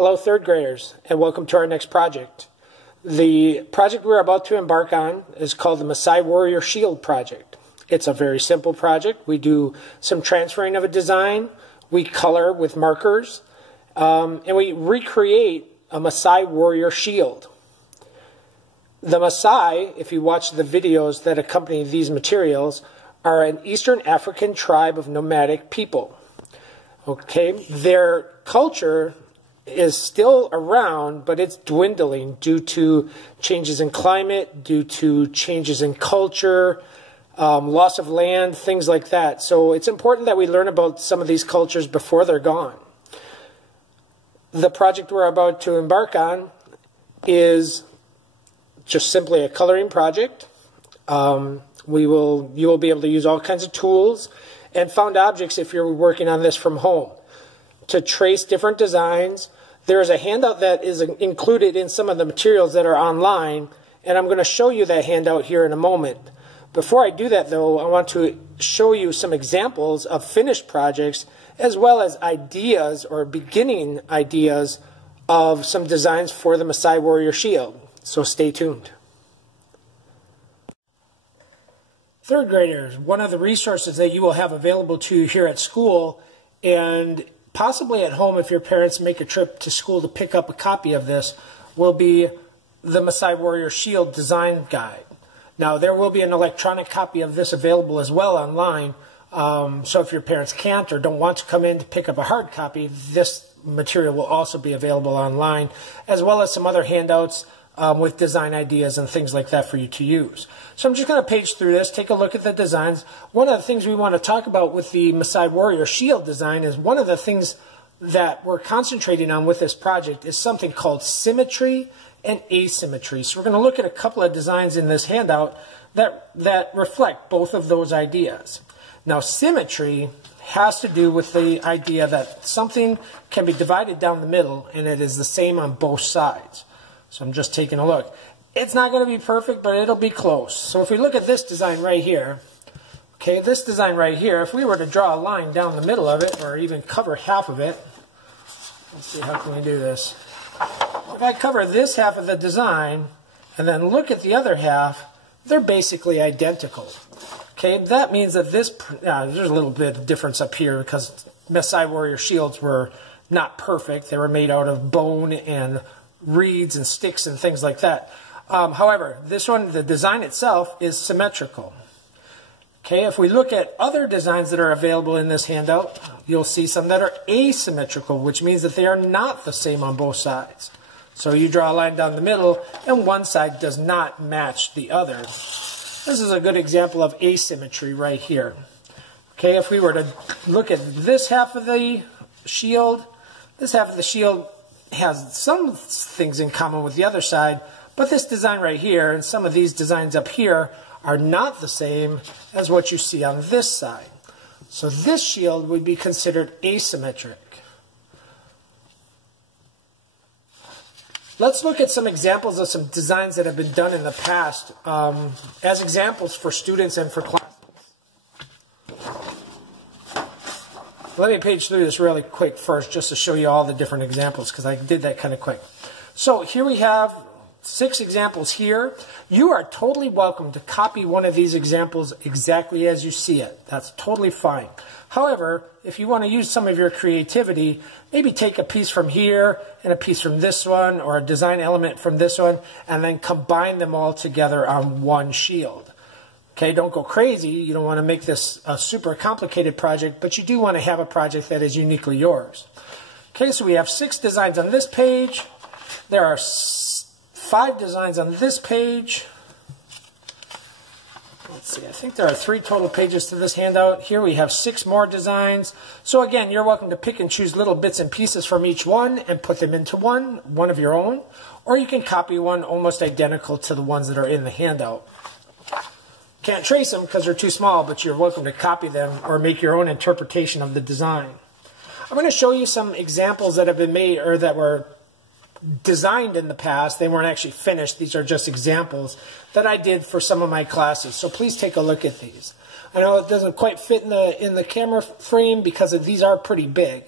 Hello third graders, and welcome to our next project. The project we're about to embark on is called the Maasai Warrior Shield Project. It's a very simple project. We do some transferring of a design, we color with markers, and we recreate a Maasai warrior shield. The Maasai, if you watch the videos that accompany these materials, are an Eastern African tribe of nomadic people. Okay, their culture is still around, but it's dwindling due to changes in climate, due to changes in culture, loss of land, things like that. So it's important that we learn about some of these cultures before they're gone. The project we're about to embark on is just simply a coloring project. You will be able to use all kinds of tools and found objects if you're working on this from home to trace different designs. There is a handout that is included in some of the materials that are online, and I'm going to show you that handout here in a moment. Before I do that, though, I want to show you some examples of finished projects as well as ideas or beginning ideas of some designs for the Maasai Warrior Shield. So stay tuned. Third graders, one of the resources that you will have available to you here at school and possibly at home if your parents make a trip to school to pick up a copy of this will be the Maasai Warrior Shield Design Guide. Now there will be an electronic copy of this available as well online, so if your parents can't or don't want to come in to pick up a hard copy, this material will also be available online, as well as some other handouts with design ideas and things like that for you to use. So I'm just going to page through this, take a look at the designs. One of the things we want to talk about with the Maasai Warrior Shield design is one of the things that we're concentrating on with this project is something called symmetry and asymmetry. So we're going to look at a couple of designs in this handout that reflect both of those ideas. Now symmetry has to do with the idea that something can be divided down the middle and it is the same on both sides. So I'm just taking a look. It's not going to be perfect, but it'll be close. So if we look at this design right here, okay, this design right here, if we were to draw a line down the middle of it, or even cover half of it, let's see, how can we do this? If I cover this half of the design, and then look at the other half, they're basically identical. Okay, that means that this, there's a little bit of difference up here because Maasai Warrior Shields were not perfect. They were made out of bone and reeds and sticks and things like that. However, this one, the design itself is symmetrical. Okay, if we look at other designs that are available in this handout, you'll see some that are asymmetrical, which means that they are not the same on both sides. So you draw a line down the middle, and one side does not match the other. This is a good example of asymmetry right here. Okay, if we were to look at this half of the shield, this half of the shield has some things in common with the other side, but this design right here and some of these designs up here are not the same as what you see on this side. So this shield would be considered asymmetric. Let's look at some examples of some designs that have been done in the past as examples for students and for classes. Let me page through this really quick first just to show you all the different examples because I did that kind of quick. So here we have 6 examples here. You are totally welcome to copy one of these examples exactly as you see it. That's totally fine. However, if you want to use some of your creativity, maybe take a piece from here and a piece from this one or a design element from this one and then combine them all together on one shield. Okay, don't go crazy. You don't want to make this a super complicated project, but you do want to have a project that is uniquely yours. Okay, so we have 6 designs on this page. There are 5 designs on this page. Let's see, I think there are 3 total pages to this handout. Here we have 6 more designs. So again, you're welcome to pick and choose little bits and pieces from each one and put them into one of your own, or you can copy one almost identical to the ones that are in the handout. Can't trace them because they're too small, but you're welcome to copy them or make your own interpretation of the design. I'm going to show you some examples that have been made or that were designed in the past. They weren't actually finished. These are just examples that I did for some of my classes. So please take a look at these. I know it doesn't quite fit in the camera frame because these are pretty big.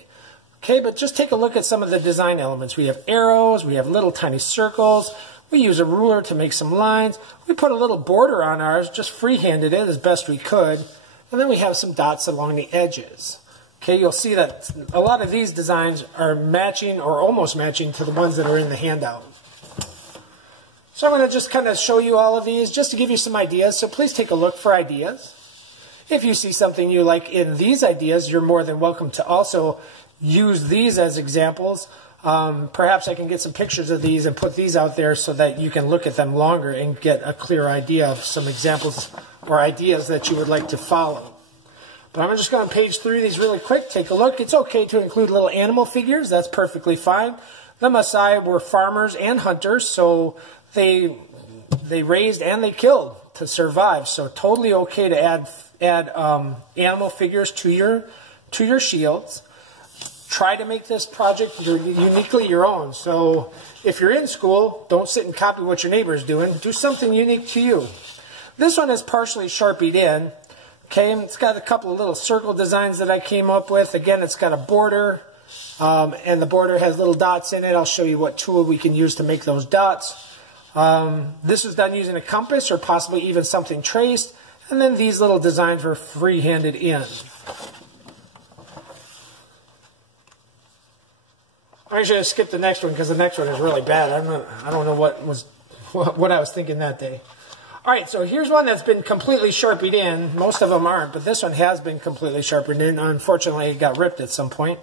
Okay, but just take a look at some of the design elements. We have arrows, we have little tiny circles, we use a ruler to make some lines, we put a little border on ours, just freehanded it as best we could, and then we have some dots along the edges. Okay, you'll see that a lot of these designs are matching or almost matching to the ones that are in the handout. So I'm going to just kind of show you all of these just to give you some ideas, so please take a look for ideas. If you see something you like in these ideas, you're more than welcome to also use these as examples. Perhaps I can get some pictures of these and put these out there so that you can look at them longer and get a clear idea of some examples or ideas that you would like to follow. But I'm just going to page through these really quick. Take a look. It's okay to include little animal figures. That's perfectly fine. The Maasai were farmers and hunters, so they raised and they killed to survive. So totally okay to add animal figures to your shields. Try to make this project uniquely your own. So if you're in school, don't sit and copy what your neighbor is doing. Do something unique to you. This one is partially Sharpied in. Okay, and it's got a couple of little circle designs that I came up with. Again, it's got a border, and the border has little dots in it. I'll show you what tool we can use to make those dots. This was done using a compass or possibly even something traced. And then these little designs were free-handed in. I should have skipped the next one because the next one is really bad. I don't know what I was thinking that day. All right, so here's one that's been completely Sharpied in. Most of them aren't, but this one has been completely Sharpied in. Unfortunately, it got ripped at some point.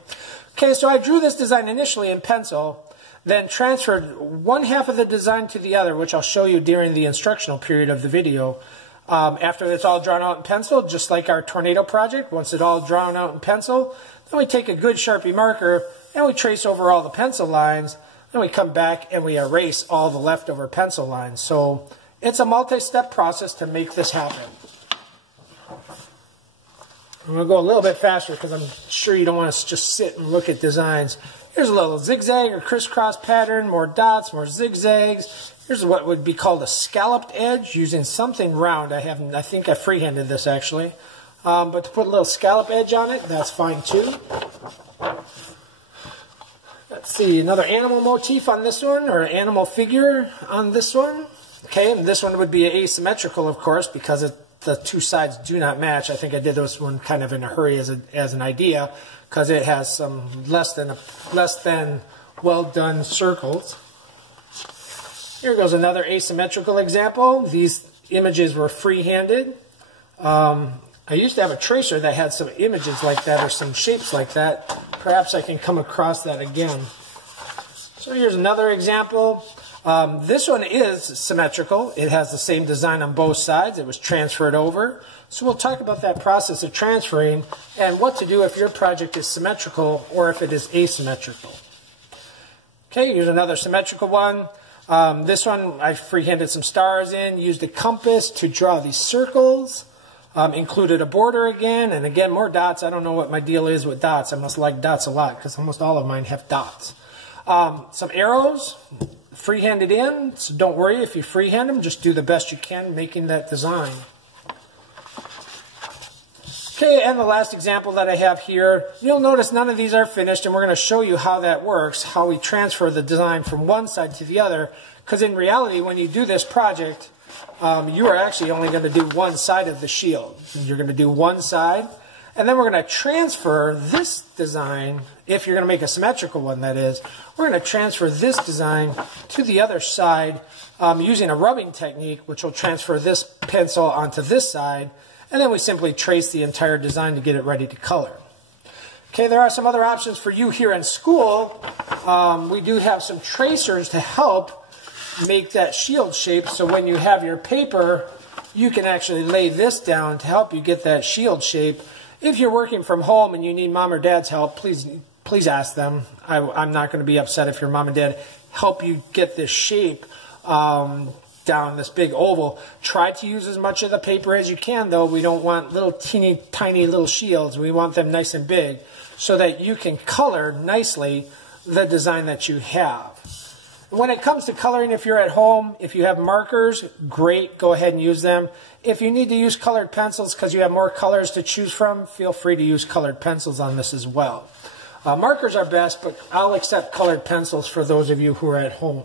Okay, so I drew this design initially in pencil, then transferred one half of the design to the other, which I'll show you during the instructional period of the video. After it's all drawn out in pencil, just like our tornado project, once it's all drawn out in pencil, then we take a good Sharpie marker and we trace over all the pencil lines. Then we come back and we erase all the leftover pencil lines. So it's a multi-step process to make this happen. I'm going to go a little bit faster because I'm sure you don't want to just sit and look at designs. Here's a little zigzag or crisscross pattern, more dots, more zigzags. Here's what would be called a scalloped edge using something round. I think I freehanded this actually. But to put a little scallop edge on it, that's fine too. Let's see, another animal motif on this one, or animal figure on this one. Okay, and this one would be asymmetrical, of course, because the two sides do not match. I think I did this one kind of in a hurry as an idea, because it has some less than well done circles. Here goes another asymmetrical example. These images were free-handed. I used to have a tracer that had some images like that or some shapes like that. Perhaps I can come across that again. So here's another example. This one is symmetrical. It has the same design on both sides. It was transferred over. So we'll talk about that process of transferring and what to do if your project is symmetrical or if it is asymmetrical. Okay, here's another symmetrical one. This one I freehanded some stars in, used a compass to draw these circles. Included a border again, and again more dots. I don't know what my deal is with dots. I must like dots a lot because almost all of mine have dots. Some arrows, free-handed in, so don't worry if you freehand them. Just do the best you can making that design. Okay, and the last example that I have here, you'll notice none of these are finished, and we're going to show you how that works, how we transfer the design from one side to the other, because in reality, when you do this project, you are actually only going to do one side of the shield. You're going to do one side, and then we're going to transfer this design, if you're going to make a symmetrical one that is, we're going to transfer this design to the other side using a rubbing technique, which will transfer this pencil onto this side, and then we simply trace the entire design to get it ready to color. Okay, there are some other options for you here in school. We do have some tracers to help make that shield shape, so when you have your paper, you can actually lay this down to help you get that shield shape. If you're working from home and you need mom or dad's help, please ask them. I'm not going to be upset if your mom and dad help you get this shape down, this big oval. Try to use as much of the paper as you can, though. We don't want little teeny tiny little shields. We want them nice and big so that you can color nicely the design that you have. When it comes to coloring, if you're at home, if you have markers, great, go ahead and use them. If you need to use colored pencils because you have more colors to choose from, feel free to use colored pencils on this as well. Markers are best, but I'll accept colored pencils for those of you who are at home.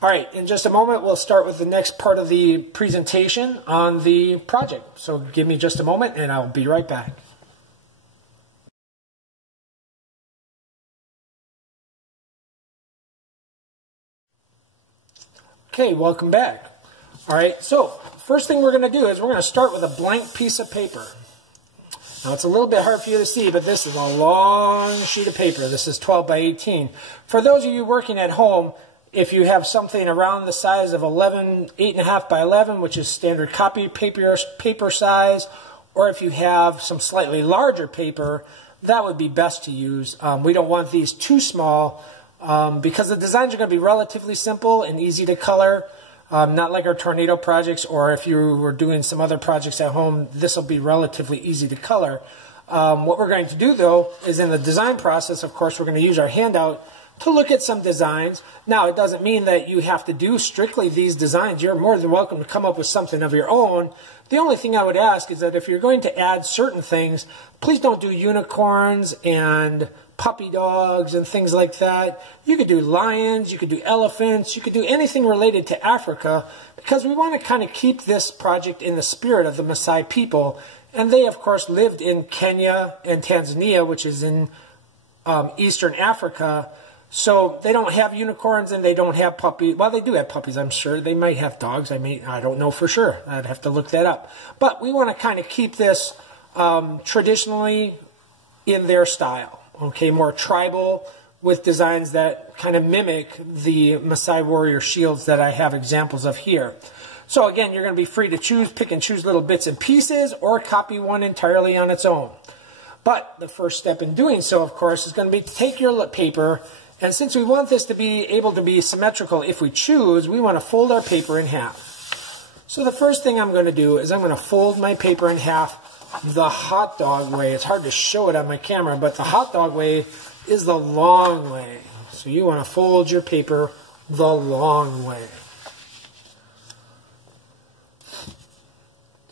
All right, in just a moment, we'll start with the next part of the presentation on the project. So give me just a moment, and I'll be right back. Okay, welcome back. All right, so first thing we're going to do is we're going to start with a blank piece of paper. Now, it's a little bit hard for you to see, but this is a long sheet of paper. This is 12 by 18. For those of you working at home, if you have something around the size of 8.5 by 11, which is standard copy paper size, or if you have some slightly larger paper, that would be best to use. We don't want these too small because the designs are going to be relatively simple and easy to color. Not like our tornado projects, or if you were doing some other projects at home, this will be relatively easy to color. What we're going to do, though, is in the design process, of course, we're going to use our handout to look at some designs. Now, it doesn't mean that you have to do strictly these designs. You're more than welcome to come up with something of your own. The only thing I would ask is that if you're going to add certain things, please don't do unicorns and puppy dogs and things like that. You could do lions, you could do elephants, you could do anything related to Africa, because we want to kind of keep this project in the spirit of the Maasai people. And they, of course, lived in Kenya and Tanzania, which is in Eastern Africa. So they don't have unicorns and they don't have puppies. Well, they do have puppies, I'm sure. They might have dogs. I don't know for sure. I'd have to look that up. But we want to kind of keep this traditionally in their style. Okay, more tribal, with designs that kind of mimic the Maasai warrior shields that I have examples of here. So again, you're going to be free to pick and choose little bits and pieces, or copy one entirely on its own. But the first step in doing so, of course, is going to be to take your paper, and since we want this to be able to be symmetrical if we choose, we want to fold our paper in half. So the first thing I'm going to do is I'm going to fold my paper in half the hot dog way. It's hard to show it on my camera, but the hot dog way is the long way. So you want to fold your paper the long way.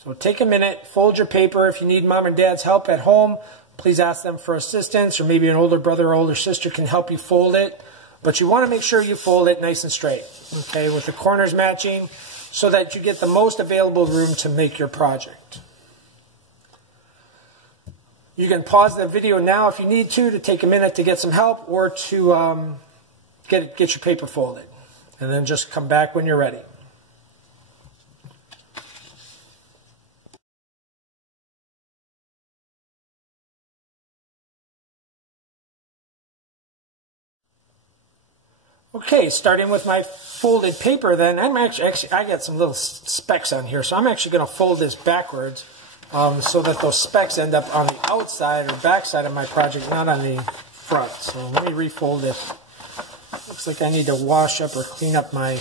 So take a minute, fold your paper. If you need mom and dad's help at home, please ask them for assistance, or maybe an older brother or older sister can help you fold it. But you want to make sure you fold it nice and straight, okay, with the corners matching, so that you get the most available room to make your project. You can pause the video now if you need to take a minute to get some help, or to get your paper folded. And then just come back when you're ready. Okay, starting with my folded paper then, I got some little specks on here, so I'm actually going to fold this backwards. So that those specks end up on the outside or back side of my project, not on the front. So let me refold this. Looks like I need to wash up or clean up my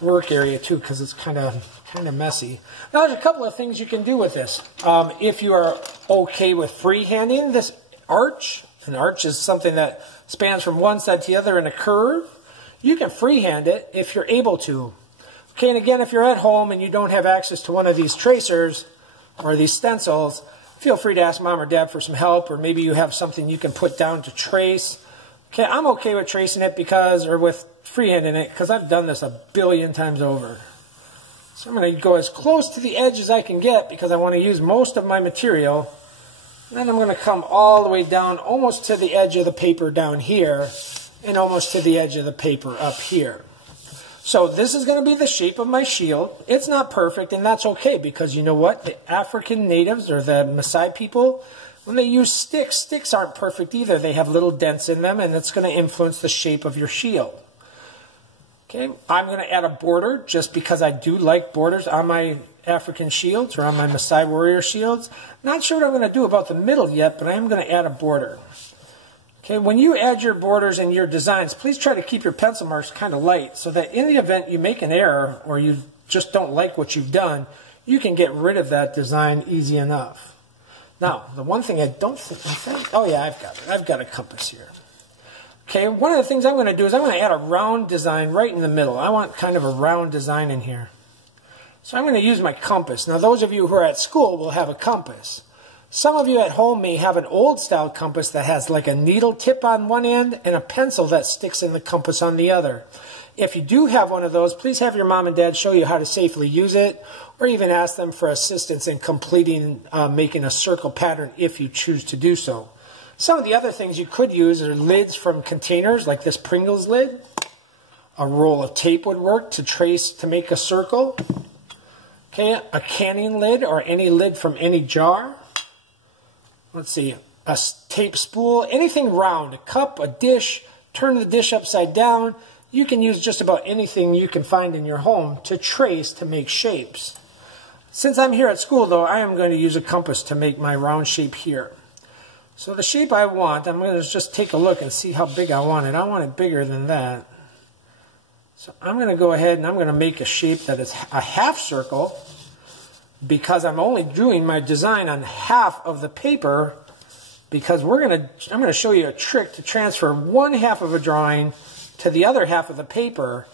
work area too, because it's kind of messy. Now, there's a couple of things you can do with this. If you are okay with freehanding this arch, an arch is something that spans from one side to the other in a curve, you can freehand it if you're able to. Okay, and again, if you're at home and you don't have access to one of these tracers, or these stencils, feel free to ask mom or dad for some help, or maybe you have something you can put down to trace. Okay, I'm okay with tracing it or with freehanding it, because I've done this a billion times over. So I'm going to go as close to the edge as I can get, because I want to use most of my material. And then I'm going to come all the way down, almost to the edge of the paper down here, and almost to the edge of the paper up here. So this is going to be the shape of my shield. It's not perfect, and that's okay, because you know what? The African natives, or the Maasai people, when they use sticks aren't perfect either. They have little dents in them, and it's going to influence the shape of your shield. Okay, I'm going to add a border just because I do like borders on my African shields or on my Maasai warrior shields. Not sure what I'm going to do about the middle yet, but I am going to add a border. Okay, when you add your borders in your designs, please try to keep your pencil marks kind of light, so that in the event you make an error or you just don't like what you've done, you can get rid of that design easy enough. Now, the one thing I think, oh yeah, I've got it. I've got a compass here. Okay, one of the things I'm going to do is I'm going to add a round design right in the middle. I want kind of a round design in here. So I'm going to use my compass. Now, those of you who are at school will have a compass. Some of you at home may have an old style compass that has like a needle tip on one end and a pencil that sticks in the compass on the other. If you do have one of those, please have your mom and dad show you how to safely use it, or even ask them for assistance in completing making a circle pattern if you choose to do so. Some of the other things you could use are lids from containers, like this Pringles lid. A roll of tape would work to trace to make a circle. Okay, a canning lid or any lid from any jar. Let's see, a tape spool, anything round, a cup, a dish, turn the dish upside down. You can use just about anything you can find in your home to trace to make shapes. Since I'm here at school though, I am going to use a compass to make my round shape here. So the shape I want, I'm going to just take a look and see how big I want it. I want it bigger than that. So I'm going to go ahead and I'm going to make a shape that is a half circle, because I'm only doing my design on half of the paper, because I'm going to show you a trick to transfer one half of a drawing to the other half of the paper,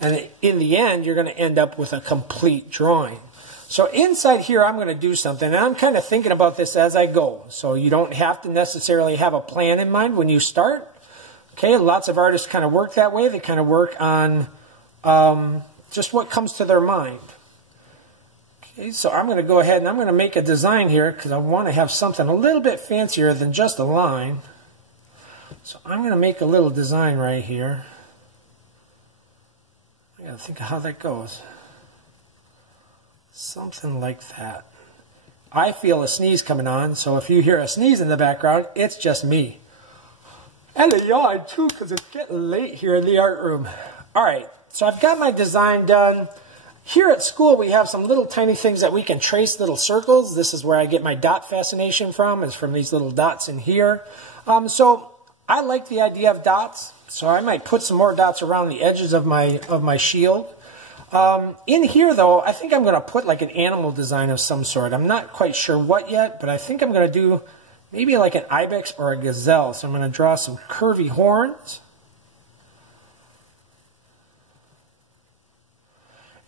and in the end you're going to end up with a complete drawing. So inside here I'm going to do something, and I'm kind of thinking about this as I go, so you don't have to necessarily have a plan in mind when you start. Okay, lots of artists kind of work that way. They kind of work on just what comes to their mind. Okay, so I'm going to go ahead and I'm going to make a design here, because I want to have something a little bit fancier than just a line. So I'm going to make a little design right here. I got to think of how that goes. Something like that. I feel a sneeze coming on, so if you hear a sneeze in the background, it's just me. And a yawn too, because it's getting late here in the art room. Alright, so I've got my design done. Here at school we have some little tiny things that we can trace, little circles. This is where I get my dot fascination from, is from these little dots in here. So I like the idea of dots, so I might put some more dots around the edges of my shield. In here though, I think I'm going to put like an animal design of some sort. I'm not quite sure what yet, but I think I'm going to do maybe like an ibex or a gazelle. So I'm going to draw some curvy horns.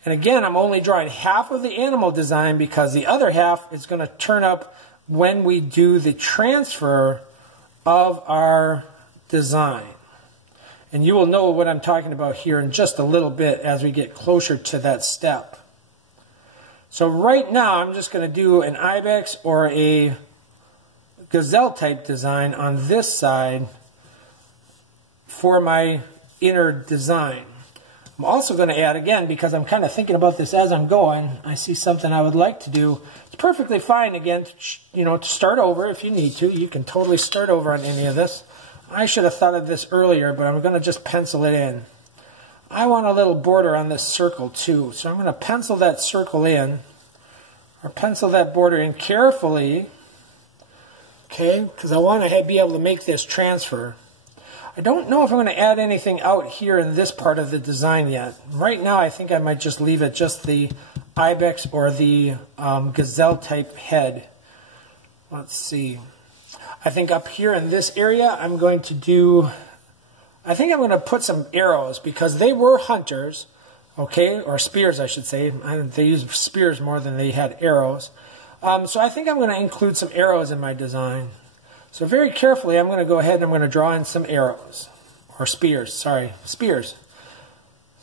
And again, I'm only drawing half of the animal design, because the other half is going to turn up when we do the transfer of our design. And you will know what I'm talking about here in just a little bit as we get closer to that step. So right now I'm just going to do an ibex or a gazelle type design on this side for my inner design. I'm also going to add, again, because I'm kind of thinking about this as I'm going, I see something I would like to do. It's perfectly fine, again, to start over if you need to. You can totally start over on any of this. I should have thought of this earlier, but I'm going to just pencil it in. I want a little border on this circle too, so I'm going to pencil that circle in, or pencil that border in carefully, okay, because I want to be able to make this transfer. I don't know if I'm going to add anything out here in this part of the design yet. Right now I think I might just leave it just the ibex or the gazelle type head. Let's see. I think up here in this area I'm going to do, I think I'm going to put some arrows, because they were hunters, okay, or spears I should say. They used spears more than they had arrows. So I think I'm going to include some arrows in my design. So very carefully I'm going to go ahead and I'm going to draw in some arrows, or spears, sorry, spears.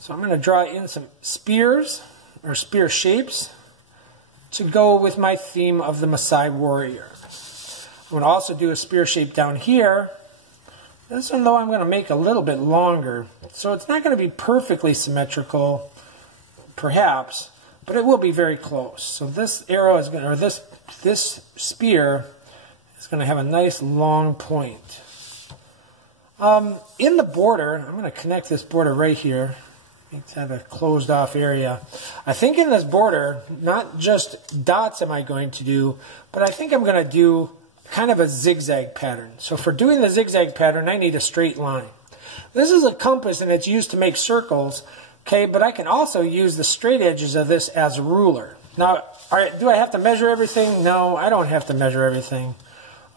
So I'm going to draw in some spears, or spear shapes, to go with my theme of the Maasai warrior. I'm going to also do a spear shape down here. This one though I'm going to make a little bit longer, so it's not going to be perfectly symmetrical, perhaps, but it will be very close. So this arrow is going to, or this spear is going to have a nice long point. In the border, I'm going to connect this border right here. Make that a closed off area. I think in this border, not just dots am I going to do, but I think I'm going to do kind of a zigzag pattern. So for doing the zigzag pattern, I need a straight line. This is a compass and it's used to make circles, okay, but I can also use the straight edges of this as a ruler. Now, do I have to measure everything? No, I don't have to measure everything.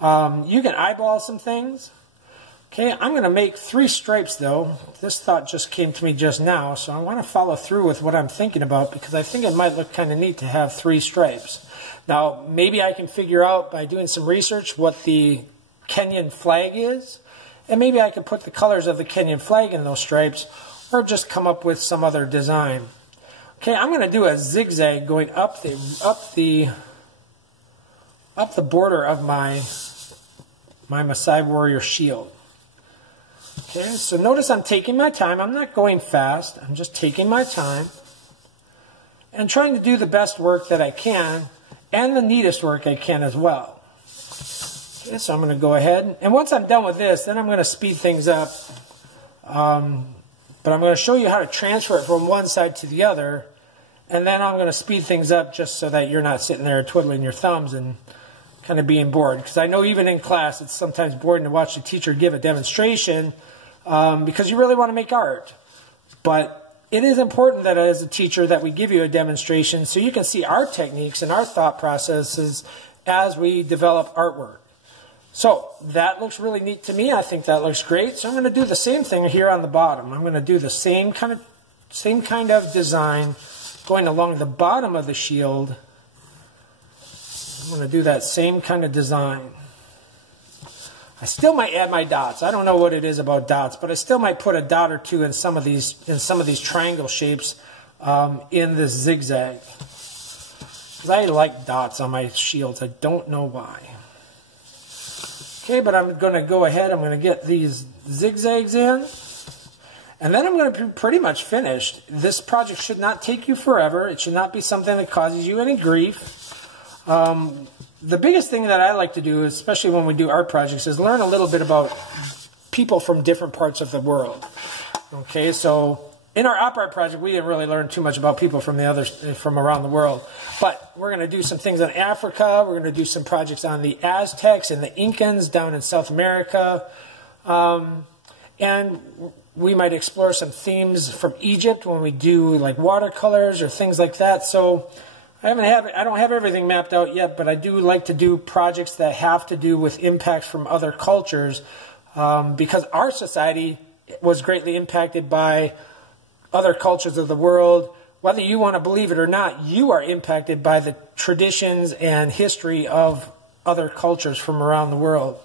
You can eyeball some things, Okay, I'm going to make 3 stripes though. This thought just came to me just now, so I want to follow through with what I'm thinking about because I think it might look kind of neat to have 3 stripes. Now, maybe I can figure out by doing some research what the Kenyan flag is, and maybe I can put the colors of the Kenyan flag in those stripes, or just come up with some other design. Okay, I'm going to do a zigzag going up the border of my Maasai warrior shield. Okay, so notice I'm taking my time. I'm not going fast. I'm just taking my time and trying to do the best work that I can and the neatest work I can as well. Okay, so I'm going to go ahead, and once I'm done with this, then I'm going to speed things up. But I'm going to show you how to transfer it from one side to the other, and then I'm going to speed things up just so that you're not sitting there twiddling your thumbs and kind of being bored. Because I know even in class it's sometimes boring to watch the teacher give a demonstration because you really want to make art. But it is important that as a teacher that we give you a demonstration so you can see our techniques and our thought processes as we develop artwork. So that looks really neat to me. I think that looks great. So I'm going to do the same thing here on the bottom. I'm going to do the same kind of design going along the bottom of the shield. I'm going to do that same kind of design. I still might add my dots. I don't know what it is about dots, but I still might put a dot or two in some of these triangle shapes in this zigzag. 'Cause I like dots on my shields. I don't know why. Okay, but I'm going to go ahead. I'm going to get these zigzags in. And then I'm going to be pretty much finished. This project should not take you forever. It should not be something that causes you any grief. The biggest thing that I like to do, especially when we do art projects, is learn a little bit about people from different parts of the world. Okay, so in our op art project, we didn't really learn too much about people from around the world. But we're going to do some things on Africa. We're going to do some projects on the Aztecs and the Incans down in South America. And we might explore some themes from Egypt when we do like watercolors or things like that. So I don't have everything mapped out yet, but I do like to do projects that have to do with impacts from other cultures because our society was greatly impacted by other cultures of the world. Whether you want to believe it or not, you are impacted by the traditions and history of other cultures from around the world.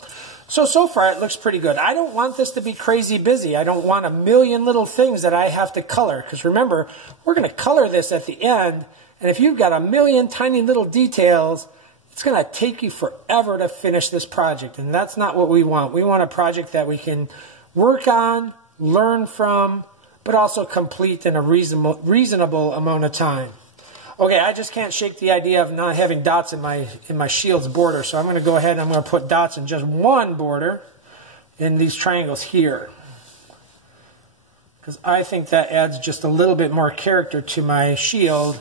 So far it looks pretty good. I don't want this to be crazy busy. I don't want a million little things that I have to color. Because remember, we're going to color this at the end. And if you've got a million tiny little details, it's going to take you forever to finish this project. And that's not what we want. We want a project that we can work on, learn from, but also complete in a reasonable amount of time. Okay, I just can't shake the idea of not having dots in my shield's border. So I'm going to go ahead and I'm going to put dots in just one border in these triangles here. Because I think that adds just a little bit more character to my shield,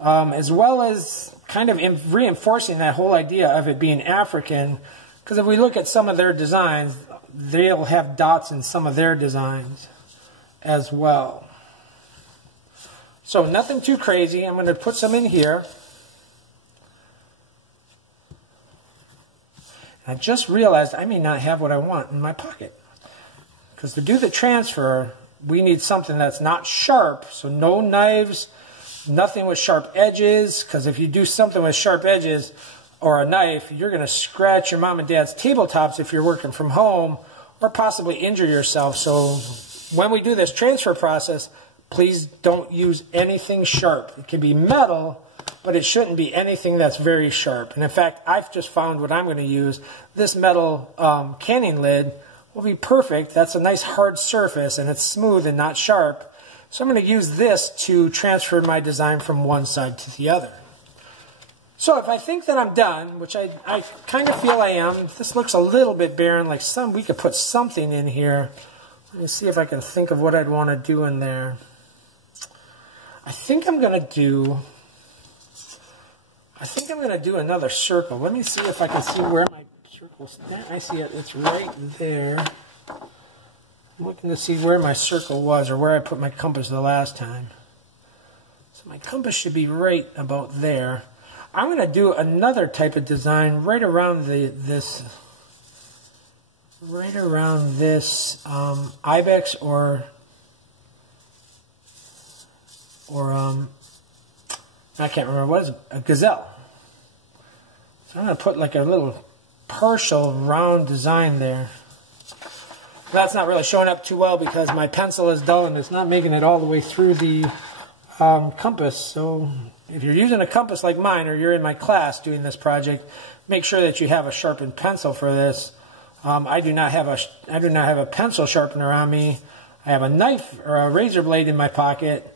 as well as kind of reinforcing that whole idea of it being African. Because if we look at some of their designs, they'll have dots in some of their designs as well. So nothing too crazy. I'm going to put some in here. I just realized I may not have what I want in my pocket. Because to do the transfer, we need something that's not sharp. So no knives, nothing with sharp edges. Because if you do something with sharp edges or a knife, you're going to scratch your mom and dad's tabletops if you're working from home, or possibly injure yourself. So when we do this transfer process, please don't use anything sharp. It can be metal, but it shouldn't be anything that's very sharp. And in fact, I've just found what I'm going to use. This metal canning lid will be perfect. That's a nice hard surface, and it's smooth and not sharp. So I'm going to use this to transfer my design from one side to the other. So if I think that I'm done, which I kind of feel I am, this looks a little bit barren, like we could put something in here. Let me see if I can think of what I'd want to do in there. I think I'm going to do another circle. Let me see if I can see where my circle is. I see it. It's right there. I'm looking to see where my circle was, or where I put my compass the last time. So my compass should be right about there. I'm going to do another type of design right around this right around this ibex or I can't remember, what is it? A gazelle. So I'm going to put like a little partial round design there. That's not really showing up too well because my pencil is dull and it's not making it all the way through the compass. So if you're using a compass like mine, or you're in my class doing this project, make sure that you have a sharpened pencil for this. I do not have a pencil sharpener on me. I have a knife or a razor blade in my pocket,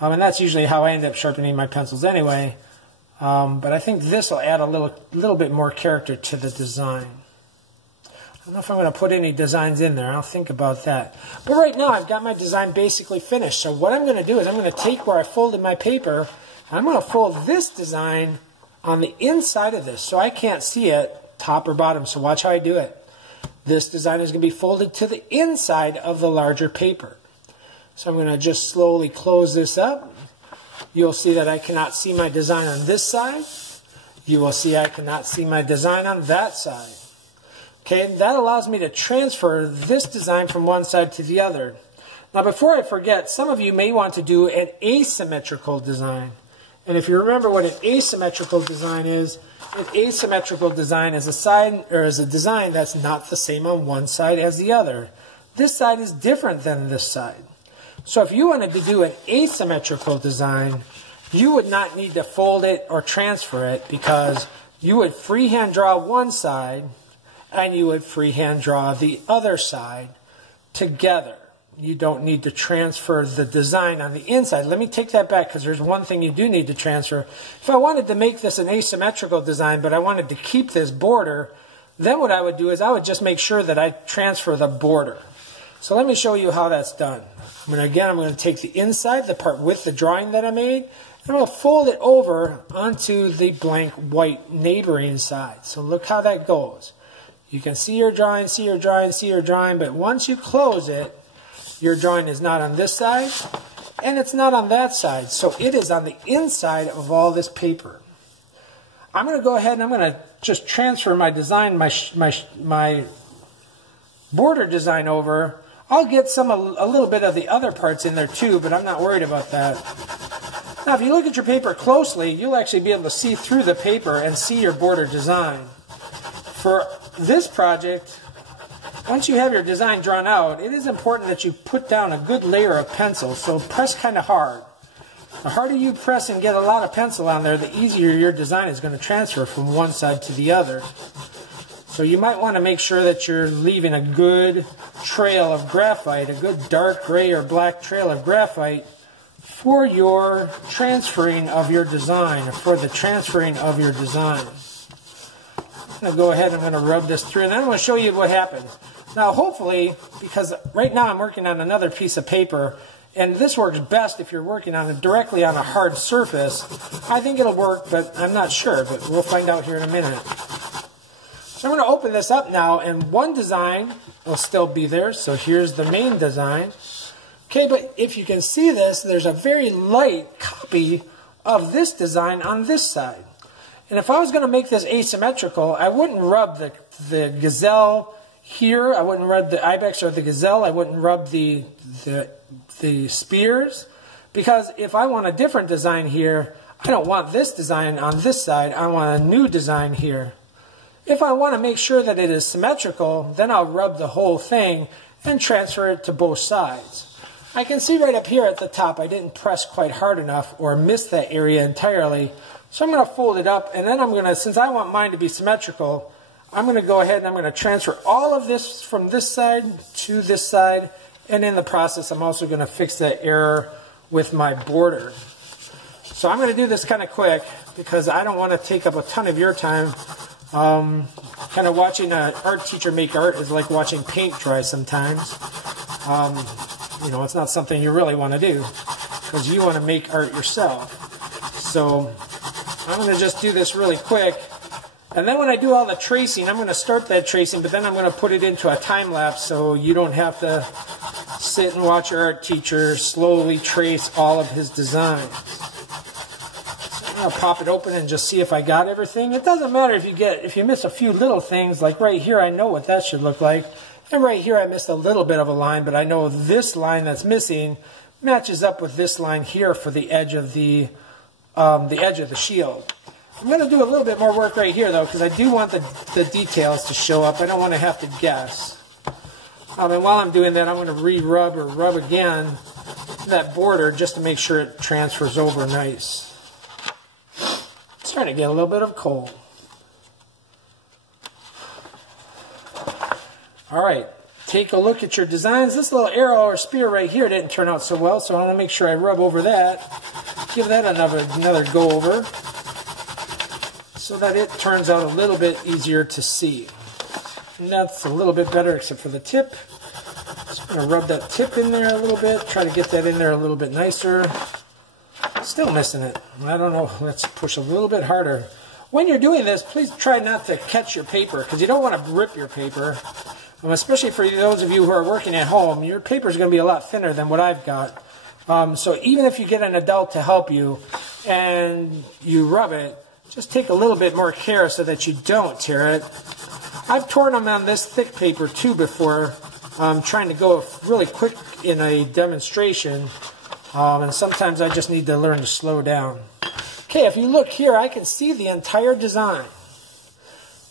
and that's usually how I end up sharpening my pencils anyway. But I think this will add a little bit more character to the design. I don't know if I'm going to put any designs in there. I'll think about that. But right now I've got my design basically finished. So what I'm going to do is I'm going to take where I folded my paper, and I'm going to fold this design on the inside of this so I can't see it top or bottom. So watch how I do it. This design is going to be folded to the inside of the larger paper. So I'm going to just slowly close this up. You'll see that I cannot see my design on this side. You will see I cannot see my design on that side. Okay, that allows me to transfer this design from one side to the other. Now before I forget, some of you may want to do an asymmetrical design. And if you remember what an asymmetrical design is a design that's not the same on one side as the other. This side is different than this side. So if you wanted to do an asymmetrical design, you would not need to fold it or transfer it, because you would freehand draw one side and you would freehand draw the other side together. You don't need to transfer the design on the inside. Let me take that back, because there's one thing you do need to transfer. If I wanted to make this an asymmetrical design, but I wanted to keep this border, then what I would do is I would just make sure that I transfer the border. So let me show you how that's done. I'm going to take the inside, the part with the drawing that I made, and I'm going to fold it over onto the blank white neighboring side. So look how that goes. You can see your drawing, see your drawing, see your drawing, but once you close it, your drawing is not on this side, and it's not on that side. So it is on the inside of all this paper. I'm going to go ahead and I'm going to just transfer my design, my border design over. I'll get a little bit of the other parts in there too, but I'm not worried about that. Now, if you look at your paper closely, you'll actually be able to see through the paper and see your border design. For this project, once you have your design drawn out, it is important that you put down a good layer of pencil, so press kind of hard. The harder you press and get a lot of pencil on there, the easier your design is going to transfer from one side to the other. So you might want to make sure that you're leaving a good trail of graphite, a good dark gray or black trail of graphite for your transferring of your design, or for the transferring of your design. I'm going to go ahead and I'm going to rub this through, and then I'm going to show you what happens. Now hopefully, because right now I'm working on another piece of paper, and this works best if you're working on it directly on a hard surface. I think it'll work, but I'm not sure, but we'll find out here in a minute. So I'm going to open this up now, and one design will still be there. So here's the main design. Okay, but if you can see this, there's a very light copy of this design on this side. And if I was going to make this asymmetrical, I wouldn't rub the gazelle here. I wouldn't rub the ibex or the gazelle. I wouldn't rub the spears. Because if I want a different design here, I don't want this design on this side. I want a new design here. If I want to make sure that it is symmetrical, then I'll rub the whole thing and transfer it to both sides. I can see right up here at the top I didn't press quite hard enough or missed that area entirely. So I'm going to fold it up, and then I'm going to, since I want mine to be symmetrical, I'm going to go ahead and I'm going to transfer all of this from this side to this side, and in the process I'm also going to fix that error with my border. So I'm going to do this kind of quick because I don't want to take up a ton of your time. Kind of watching an art teacher make art is like watching paint dry sometimes. You know, it's not something you really want to do because you want to make art yourself. So I'm going to just do this really quick. And then when I do all the tracing, I'm going to start that tracing, but then I'm going to put it into a time lapse so you don't have to sit and watch your art teacher slowly trace all of his designs. So I'm I'll pop it open and just see if I got everything. It doesn't matter if you miss a few little things, like right here I know what that should look like. And right here I missed a little bit of a line, but I know this line that's missing matches up with this line here for the edge of the shield. I'm going to do a little bit more work right here though, because I do want the details to show up. I don't want to have to guess. And while I'm doing that, I'm going to re-rub or rub again that border just to make sure it transfers over nice. It's starting to get a little bit of cold. All right, take a look at your designs. This little arrow or spear right here didn't turn out so well, so I want to make sure I rub over that. Give that another go over so that it turns out a little bit easier to see. And that's a little bit better except for the tip. Just going to rub that tip in there a little bit, try to get that in there a little bit nicer. Still missing it. I don't know, let's push a little bit harder. When you're doing this, please try not to catch your paper because you don't want to rip your paper. Especially for those of you who are working at home, your paper is going to be a lot thinner than what I've got. So even if you get an adult to help you and you rub it, just take a little bit more care so that you don't tear it. I've torn them on this thick paper too before, trying to go really quick in a demonstration, and sometimes I just need to learn to slow down. Okay, if you look here, I can see the entire design.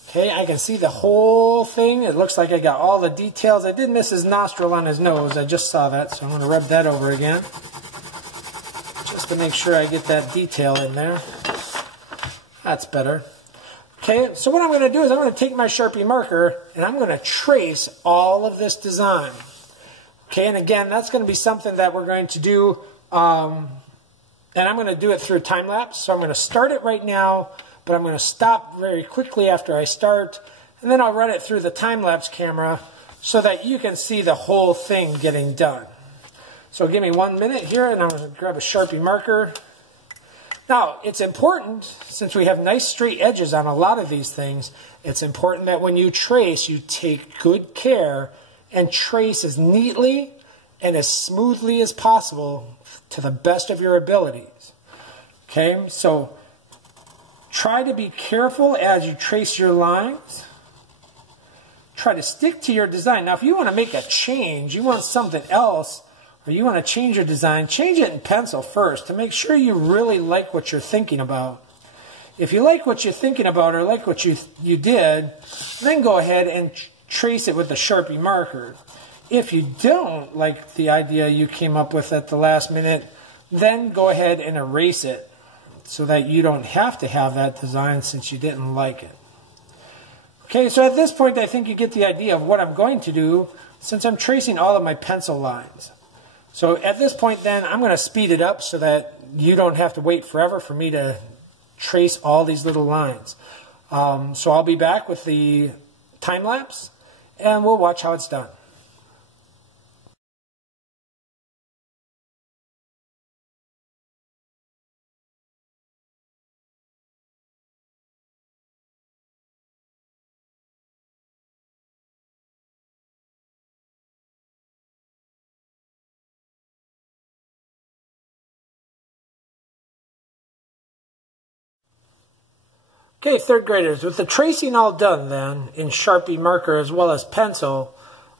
Okay, I can see the whole thing. It looks like I got all the details. I did miss his nostril on his nose. I just saw that, so I'm going to rub that over again, just to make sure I get that detail in there. That's better. Okay, so what I'm going to do is I'm going to take my Sharpie marker and I'm going to trace all of this design. Okay, and again, that's going to be something that we're going to do, and I'm going to do it through time lapse. So I'm going to start it right now, but I'm going to stop very quickly after I start, and then I'll run it through the time lapse camera so that you can see the whole thing getting done. So give me 1 minute here, and I'm going to grab a Sharpie marker. Now, it's important, since we have nice straight edges on a lot of these things, it's important that when you trace, you take good care and trace as neatly and as smoothly as possible to the best of your abilities. Okay, so try to be careful as you trace your lines. Try to stick to your design. Now, if you want to make a change, you want something else, or you want to change your design, change it in pencil first to make sure you really like what you're thinking about. If you like what you're thinking about or like what you did, then go ahead and trace it with a Sharpie marker. If you don't like the idea you came up with at the last minute, then go ahead and erase it so that you don't have to have that design since you didn't like it. Okay, so at this point I think you get the idea of what I'm going to do since I'm tracing all of my pencil lines. So at this point then, I'm going to speed it up so that you don't have to wait forever for me to trace all these little lines. So I'll be back with the time lapse and we'll watch how it's done. Okay, third graders, with the tracing all done then, in Sharpie marker as well as pencil,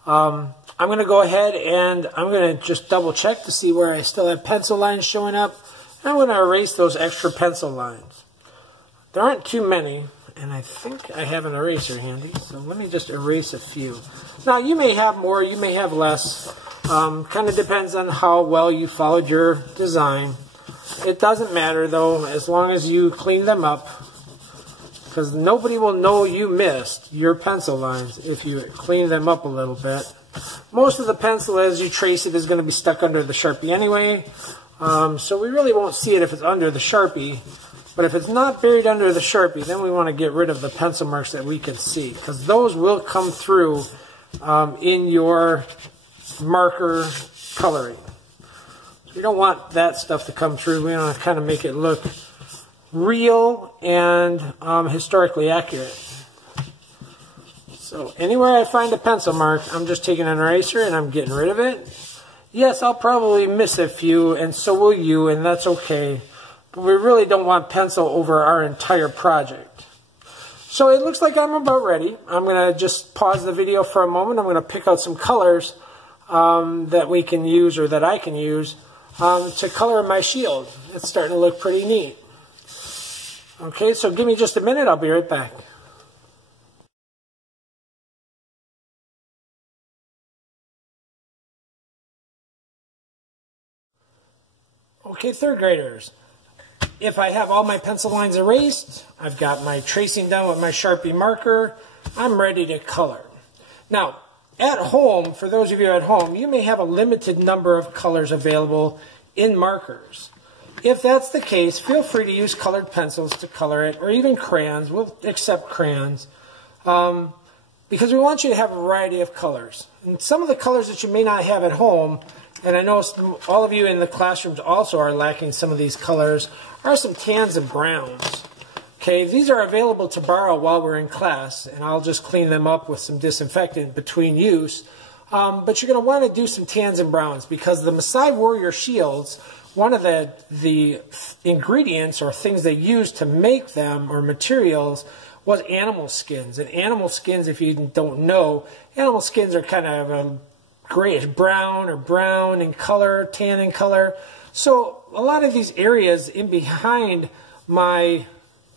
I'm going to go ahead and I'm going to just double check to see where I still have pencil lines showing up. And I'm going to erase those extra pencil lines. There aren't too many, and I think I have an eraser handy, so let me just erase a few. Now, you may have more, you may have less. Kind of depends on how well you followed your design. It doesn't matter, though, as long as you clean them up. Because nobody will know you missed your pencil lines if you clean them up a little bit. Most of the pencil as you trace it is going to be stuck under the Sharpie anyway. So we really won't see it if it's under the Sharpie. But if it's not buried under the Sharpie, then we want to get rid of the pencil marks that we can see. Because those will come through in your marker coloring. So we don't want that stuff to come through. We want to kind of make it look real and historically accurate. So anywhere I find a pencil mark, I'm just taking an eraser and I'm getting rid of it. Yes, I'll probably miss a few, and so will you, and that's okay. but we really don't want pencil over our entire project. So it looks like I'm about ready. I'm going to just pause the video for a moment. I'm going to pick out some colors that we can use, or that I can use, to color my shield. It's starting to look pretty neat. Okay, so give me just a minute. I'll be right back. Okay, third graders. If I have all my pencil lines erased, I've got my tracing done with my Sharpie marker, I'm ready to color. Now, at home, for those of you at home, you may have a limited number of colors available in markers. If that's the case, feel free to use colored pencils to color it, or even crayons. We'll accept crayons, because we want you to have a variety of colors. And some of the colors that you may not have at home, and I know all of you in the classrooms also are lacking some of these colors, are some tans and browns. Okay, these are available to borrow while we're in class, and I'll just clean them up with some disinfectant between use. But you're going to want to do some tans and browns, because the Maasai warrior shields, one of the ingredients or things they used to make them, or materials, was animal skins. And animal skins, if you don't know, animal skins are kind of a grayish brown, or brown in color, tan in color. So a lot of these areas in behind my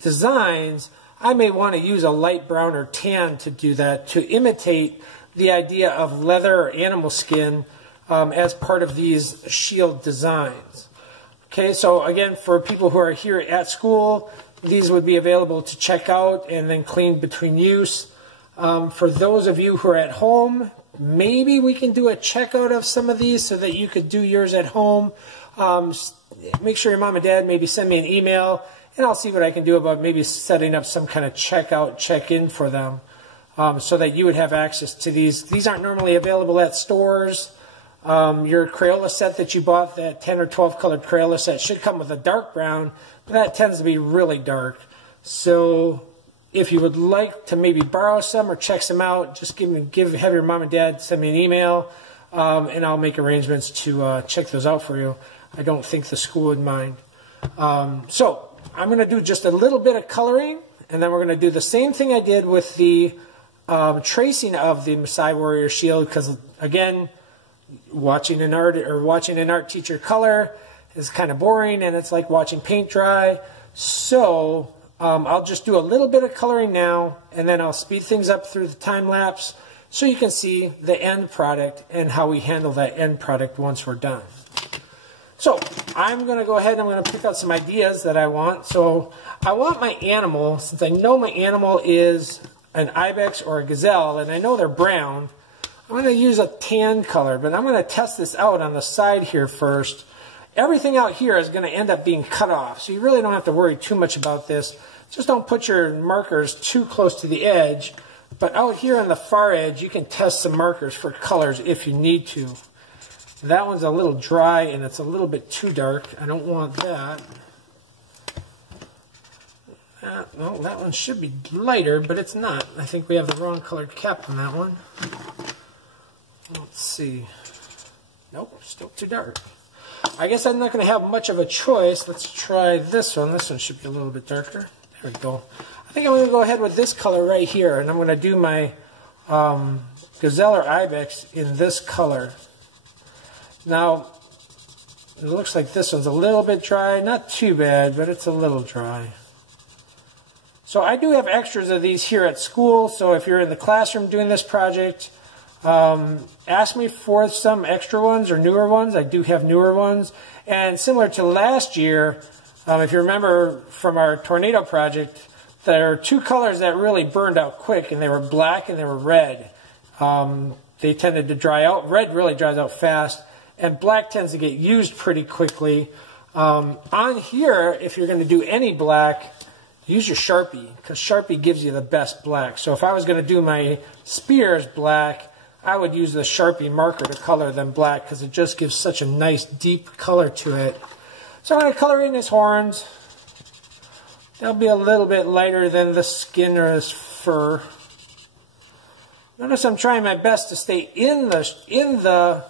designs, I may want to use a light brown or tan to do that, to imitate the idea of leather or animal skin as part of these shield designs. Okay, so again, for people who are here at school, these would be available to check out and then clean between use. For those of you who are at home, maybe we can do a checkout of some of these so that you could do yours at home. Make sure your mom and dad maybe send me an email, and I'll see what I can do about maybe setting up some kind of checkout, check-in for them, so that you would have access to these. These aren't normally available at stores. Your Crayola set that you bought, that 10 or 12 colored Crayola set, should come with a dark brown, but that tends to be really dark. So if you would like to maybe borrow some or check some out, just have your mom and dad send me an email, and I'll make arrangements to check those out for you. I don't think the school would mind. So I'm going to do just a little bit of coloring, and then we're going to do the same thing I did with the tracing of the Maasai warrior shield, because again, watching an art teacher color is kind of boring, and it's like watching paint dry. So I'll just do a little bit of coloring now, and then I'll speed things up through the time lapse so you can see the end product and how we handle that end product once we're done. So I'm going to go ahead and I'm going to pick out some ideas that I want. So I want my animal, since I know my animal is an ibex or a gazelle, and I know they're brown, I'm going to use a tan color, but I'm going to test this out on the side here first. Everything out here is going to end up being cut off, so you really don't have to worry too much about this. Just don't put your markers too close to the edge, but out here on the far edge, you can test some markers for colors if you need to. That one's a little dry and it's a little bit too dark. I don't want that. No, that one should be lighter, but it's not. I think we have the wrong colored cap on that one. Let's see. Nope, still too dark. I guess I'm not going to have much of a choice. Let's try this one. This one should be a little bit darker. There we go. I think I'm going to go ahead with this color right here, and I'm going to do my gazelle or ibex in this color. Now, it looks like this one's a little bit dry. Not too bad, but it's a little dry. So I do have extras of these here at school, so if you're in the classroom doing this project, ask me for some extra ones or newer ones. I do have newer ones. And similar to last year, if you remember from our tornado project, there are two colors that really burned out quick, and they were black and they were red. They tended to dry out. Red really dries out fast, and black tends to get used pretty quickly. On here, if you're going to do any black, use your Sharpie, because Sharpie gives you the best black. So if I was going to do my spears black, I would use the Sharpie marker to color them black, because it just gives such a nice deep color to it. So I'm going to color in his horns. They'll be a little bit lighter than the skin or his fur. Notice I'm trying my best to stay in the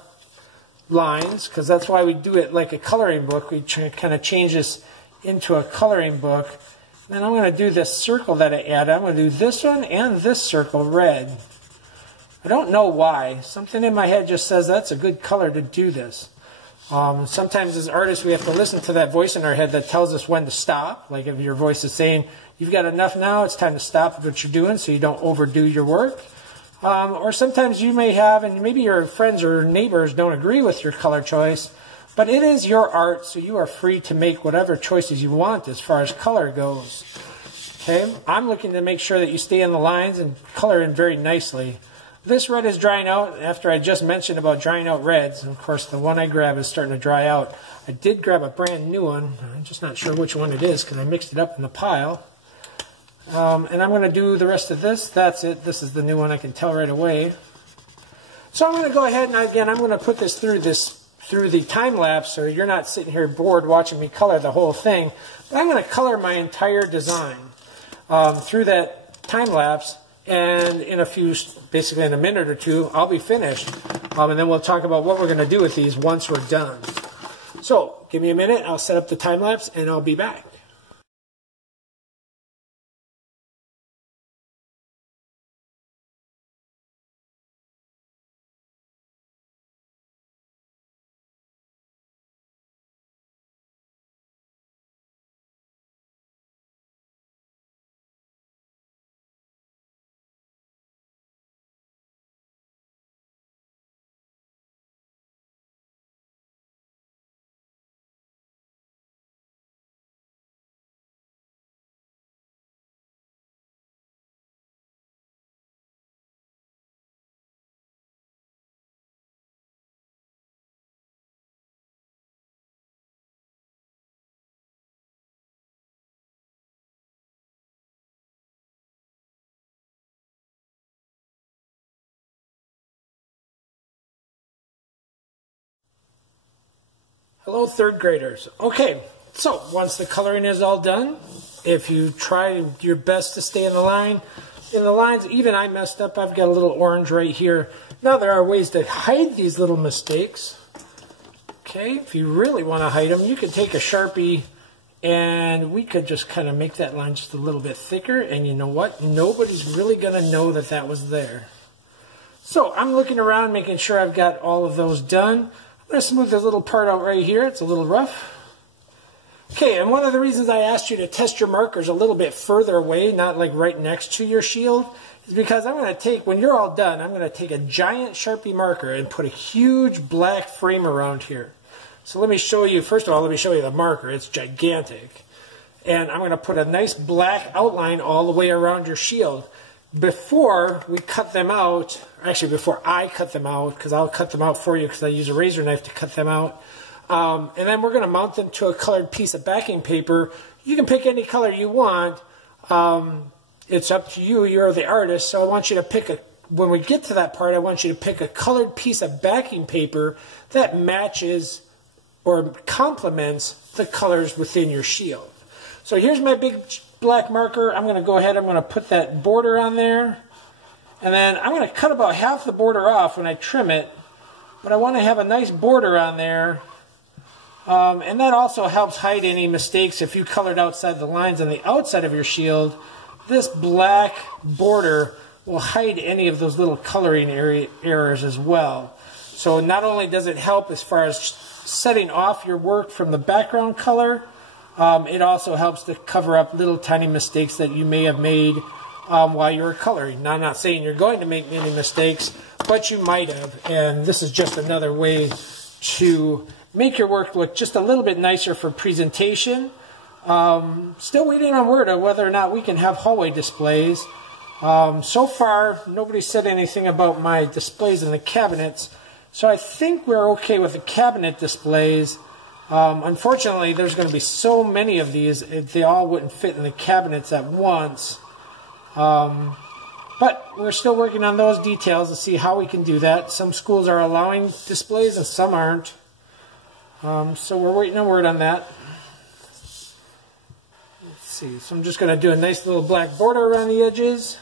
lines, because that's why we do it like a coloring book. We kind of change this into a coloring book. Then I'm going to do this circle that I added. I'm going to do this one and this circle red. I don't know why. Something in my head just says that's a good color to do this. Sometimes as artists we have to listen to that voice in our head that tells us when to stop. Like if your voice is saying, you've got enough now, it's time to stop what you're doing so you don't overdo your work. Or sometimes you may have, and maybe your friends or neighbors don't agree with your color choice, but it is your art, so you are free to make whatever choices you want as far as color goes. Okay, I'm looking to make sure that you stay in the lines and color in very nicely. This red is drying out after I just mentioned about drying out reds. And of course, the one I grabbed is starting to dry out. I did grab a brand new one. I'm just not sure which one it is because I mixed it up in the pile. And I'm going to do the rest of this. That's it. This is the new one. I can tell right away. So I'm going to go ahead and again, I'm going to put this through the time lapse so you're not sitting here bored watching me color the whole thing. But I'm going to color my entire design through that time lapse. And in a few, basically in a minute or two, I'll be finished. And then we'll talk about what we're going to do with these once we're done. So, give me a minute, I'll set up the time lapse, and I'll be back. Hello, third graders. Okay, so once the coloring is all done, if you try your best to stay in the lines, even I messed up. I've got a little orange right here. Now there are ways to hide these little mistakes. Okay, if you really want to hide them, you could take a Sharpie and we could just kind of make that line just a little bit thicker. And you know what? Nobody's really going to know that that was there. So I'm looking around, making sure I've got all of those done. I'm going to smooth this little part out right here. It's a little rough. Okay, and one of the reasons I asked you to test your markers a little bit further away, not like right next to your shield, is because I'm going to take, when you're all done, I'm going to take a giant Sharpie marker and put a huge black frame around here. So let me show you, first of all, let me show you the marker. It's gigantic. And I'm going to put a nice black outline all the way around your shield. Before we cut them out, actually before I cut them out, because I'll cut them out for you because I use a razor knife to cut them out. And then we're going to mount them to a colored piece of backing paper. You can pick any color you want. It's up to you. You're the artist. So I want you to pick a, when we get to that part, I want you to pick a colored piece of backing paper that matches or complements the colors within your shield. So here's my big black marker. I'm going to go ahead, I'm going to put that border on there. And then I'm going to cut about half the border off when I trim it. But I want to have a nice border on there. And that also helps hide any mistakes if you colored outside the lines on the outside of your shield. This black border will hide any of those little coloring errors as well. So not only does it help as far as setting off your work from the background color, it also helps to cover up little tiny mistakes that you may have made while you were coloring. Now, I'm not saying you're going to make many mistakes, but you might have. And this is just another way to make your work look just a little bit nicer for presentation. Still waiting on word on whether or not we can have hallway displays. So far, nobody said anything about my displays in the cabinets. So I think we're okay with the cabinet displays. Unfortunately, there's going to be so many of these, they all wouldn't fit in the cabinets at once. But we're still working on those details to see how we can do that. Some schools are allowing displays and some aren't. So we're waiting on word on that. Let's see. So I'm just going to do a nice little black border around the edges.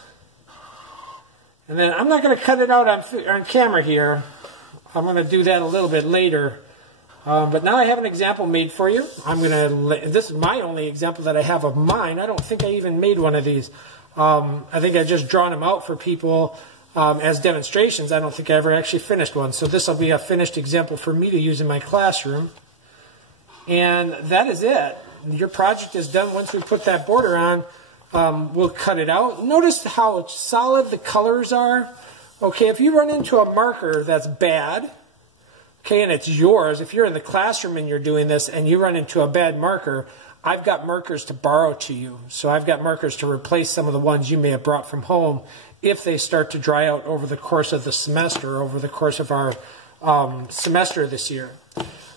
And then I'm not going to cut it out on camera here. I'm going to do that a little bit later. But now I have an example made for you. This is my only example that I have of mine. I don't think I even made one of these. I think I just drawn them out for people as demonstrations. I don't think I ever actually finished one. So this will be a finished example for me to use in my classroom. And that is it. Your project is done. Once we put that border on, we'll cut it out. Notice how solid the colors are. Okay, if you run into a marker that's bad, okay, and it's yours, if you're in the classroom and you're doing this and you run into a bad marker, I've got markers to borrow to you. So I've got markers to replace some of the ones you may have brought from home if they start to dry out over the course of the semester, over the course of our semester this year.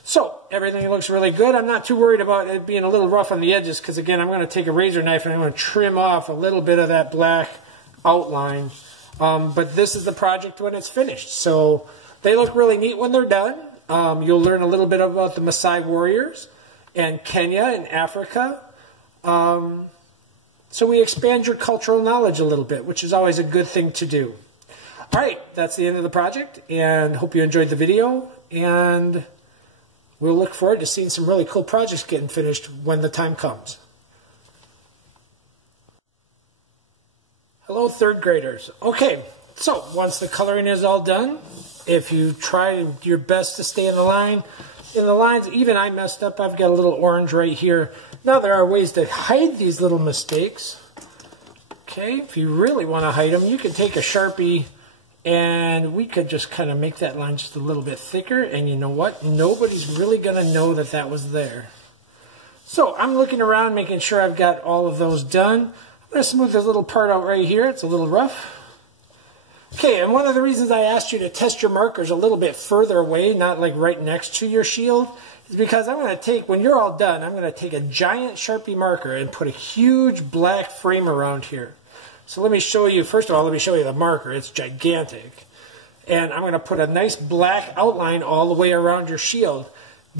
So everything looks really good. I'm not too worried about it being a little rough on the edges because, again, I'm going to take a razor knife and I'm going to trim off a little bit of that black outline. But this is the project when it's finished. So they look really neat when they're done. You'll learn a little bit about the Maasai warriors and Kenya and Africa. So we expand your cultural knowledge a little bit, which is always a good thing to do. All right, that's the end of the project, and hope you enjoyed the video. And we'll look forward to seeing some really cool projects getting finished when the time comes. Hello, third graders. Okay, so once the coloring is all done, if you try your best to stay in the lines, even I messed up. I've got a little orange right here. Now there are ways to hide these little mistakes. Okay, if you really want to hide them, you can take a Sharpie and we could just kind of make that line just a little bit thicker. And you know what? Nobody's really going to know that that was there. So I'm looking around, making sure I've got all of those done. I'm going to smooth this little part out right here. It's a little rough. Okay, and one of the reasons I asked you to test your markers a little bit further away, not like right next to your shield, is because I'm going to take, when you're all done, I'm going to take a giant Sharpie marker and put a huge black frame around here. So let me show you, first of all, let me show you the marker. It's gigantic. And I'm going to put a nice black outline all the way around your shield.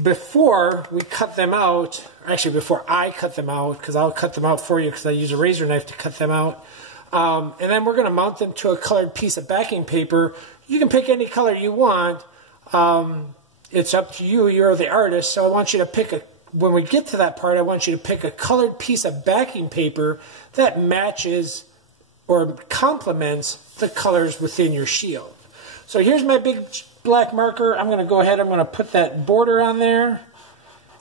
Before we cut them out, actually before I cut them out, because I'll cut them out for you because I use a razor knife to cut them out. And then we're going to mount them to a colored piece of backing paper. You can pick any color you want. It's up to you. You're the artist. So I want you to pick when we get to that part, I want you to pick a colored piece of backing paper that matches or complements the colors within your shield. So here's my big black marker. I'm going to go ahead. I'm going to put that border on there.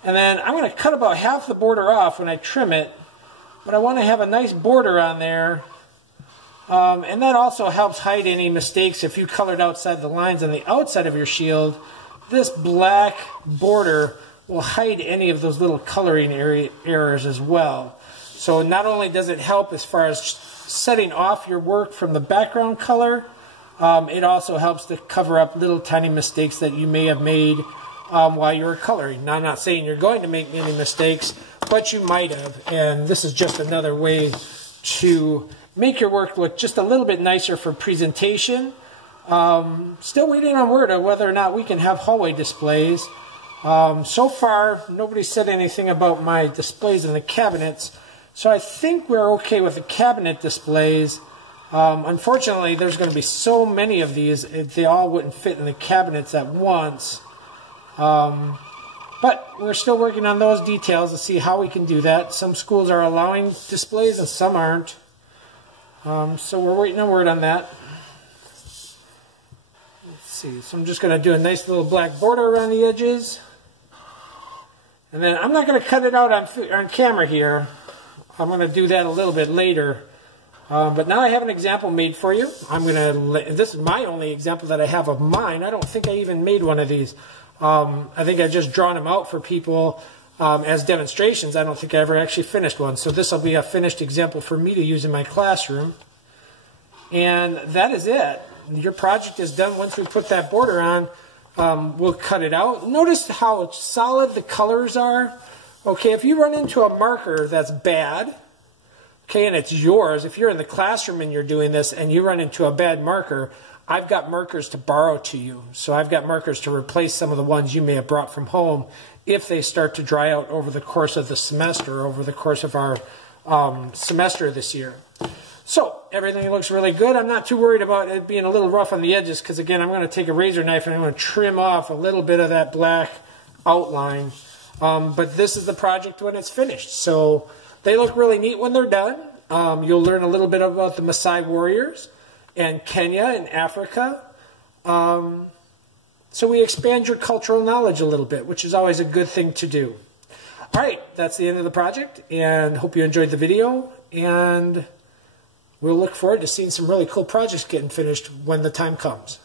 And then I'm going to cut about half the border off when I trim it. But I want to have a nice border on there. And that also helps hide any mistakes if you colored outside the lines on the outside of your shield. This black border will hide any of those little coloring errors as well. So not only does it help as far as setting off your work from the background color, it also helps to cover up little tiny mistakes that you may have made while you were coloring. Now, I'm not saying you're going to make any mistakes, but you might have. And this is just another way to make your work look just a little bit nicer for presentation. Still waiting on word on whether or not we can have hallway displays. So far, nobody said anything about my displays in the cabinets, so I think we're okay with the cabinet displays. Unfortunately, there's going to be so many of these, they all wouldn't fit in the cabinets at once. But we're still working on those details to see how we can do that. Some schools are allowing displays and some aren't. So we're waiting on word on that. Let's see. So I'm just going to do a nice little black border around the edges. And then I'm not going to cut it out on camera here. I'm going to do that a little bit later. But now I have an example made for you. This is my only example that I have of mine. I don't think I even made one of these. I think I just drawn them out for people as demonstrations. I don't think I ever actually finished one. So this will be a finished example for me to use in my classroom. And that is it. Your project is done. Once we put that border on, we'll cut it out. Notice how solid the colors are. Okay, if you run into a marker that's bad, okay, and it's yours, if you're in the classroom and you're doing this and you run into a bad marker, I've got markers to borrow to you. So I've got markers to replace some of the ones you may have brought from home if they start to dry out over the course of the semester, over the course of our semester this year. So everything looks really good. I'm not too worried about it being a little rough on the edges because, again, I'm going to take a razor knife and I'm going to trim off a little bit of that black outline. But this is the project when it's finished. So they look really neat when they're done. You'll learn a little bit about the Maasai warriors and Kenya and Africa. So we expand your cultural knowledge a little bit, which is always a good thing to do. All right, that's the end of the project, and hope you enjoyed the video, and we'll look forward to seeing some really cool projects getting finished when the time comes.